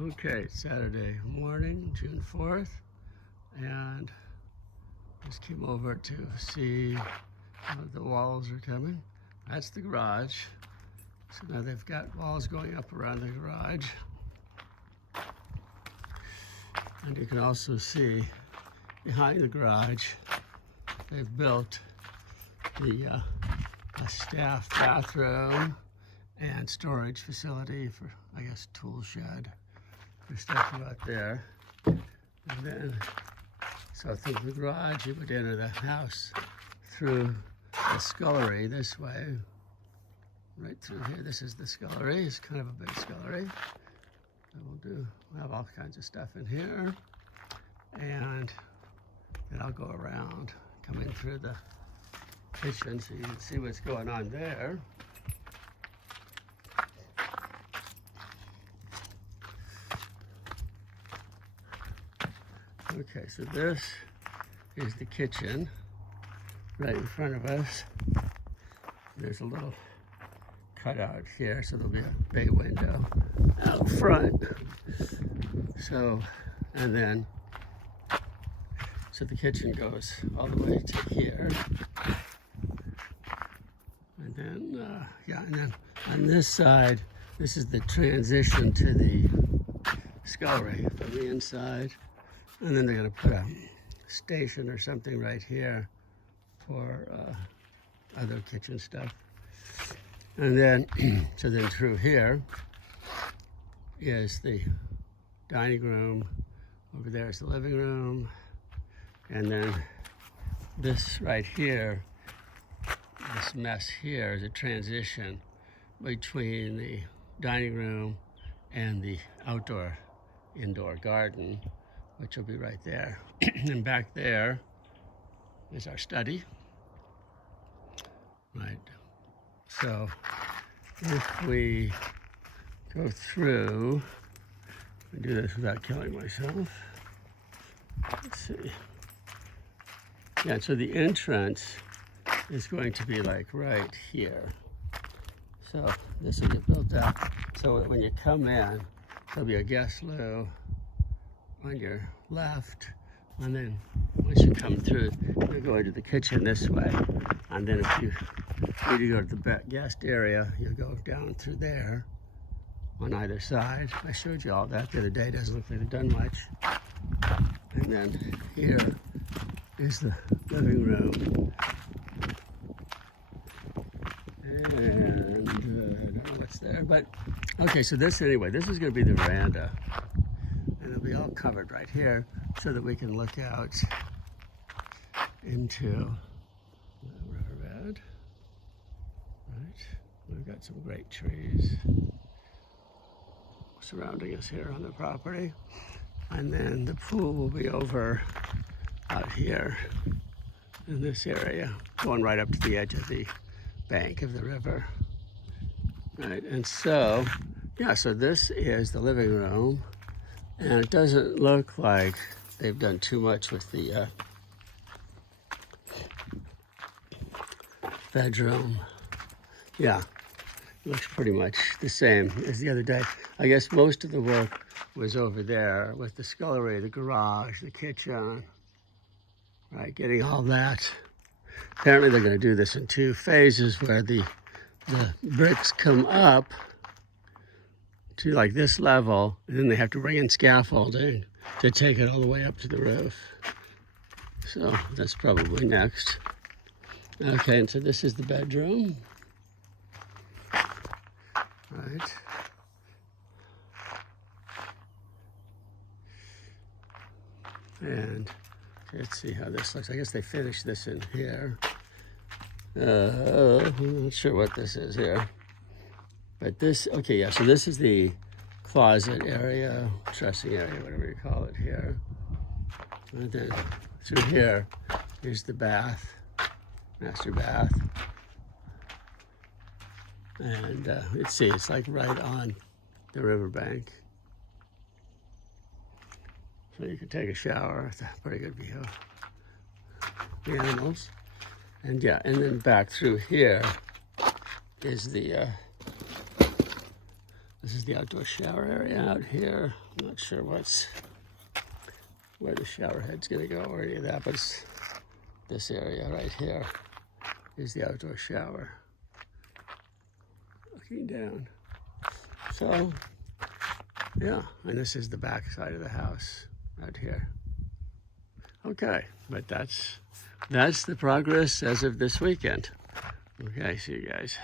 Okay, Saturday morning, June 4th, and just came over to see how the walls are coming. That's the garage. So now they've got walls going up around the garage. And you can also see behind the garage, they've built the a staff bathroom and storage facility for, I guess, tool shed. There's stuff out there. And then, so through the garage, you would enter the house through the scullery this way. Right through here, this is the scullery. It's kind of a big scullery. We'll have all kinds of stuff in here. And then I'll go around, come in through the kitchen so you can see what's going on there. Okay, so this is the kitchen right in front of us. There's a little cutout here, so there'll be a bay window out front. So, and then, so the kitchen goes all the way to here. And then, and then on this side, this is the transition to the scullery from the inside. And then they're going to put a station or something right here for other kitchen stuff. And then, so then through here is the dining room. Over there is the living room. And then this right here, this mess here is a transition between the dining room and the indoor garden, which will be right there. And back there is our study. Right. So if we go through, I do this without killing myself. Let's see. Yeah, so the entrance is going to be like right here. So this will get built up. So when you come in, there'll be a guest loo on your left, and then once you come through, you go into the kitchen this way, and then if you need to go to the guest area, you'll go down through there on either side. I showed you all that the other day. It doesn't look like they've done much. And then here is the living room. And I don't know what's there, but okay, so this is going to be the veranda. And it'll be all covered right here so that we can look out into the riverbed. Right, we've got some great trees surrounding us here on the property. And then the pool will be over out here in this area, going right up to the edge of the bank of the river. Right, and so, yeah, so this is the living room. And it doesn't look like they've done too much with the bedroom. Yeah, it looks pretty much the same as the other day. I guess most of the work was over there with the scullery, the garage, the kitchen, right, getting all that. Apparently they're going to do this in 2 phases where the bricks come up to like this level, and then they have to bring in scaffolding to take it all the way up to the roof. So that's probably next. Okay, and so this is the bedroom. Right. And let's see how this looks. I guess they finished this in here. I'm not sure what this is here. But this, okay, yeah, so this is the closet area, dressing area, whatever you call it here. And then through here is the bath, master bath. And let's see, it's like right on the riverbank. So you can take a shower. It's a pretty good view. The animals. And yeah, and then back through here is the This is the outdoor shower area out here. I'm not sure where the shower head's gonna go or any of that, but it's this area right here is the outdoor shower. Looking down. So, yeah, and this is the back side of the house out here. Okay, but that's the progress as of this weekend. Okay, see you guys.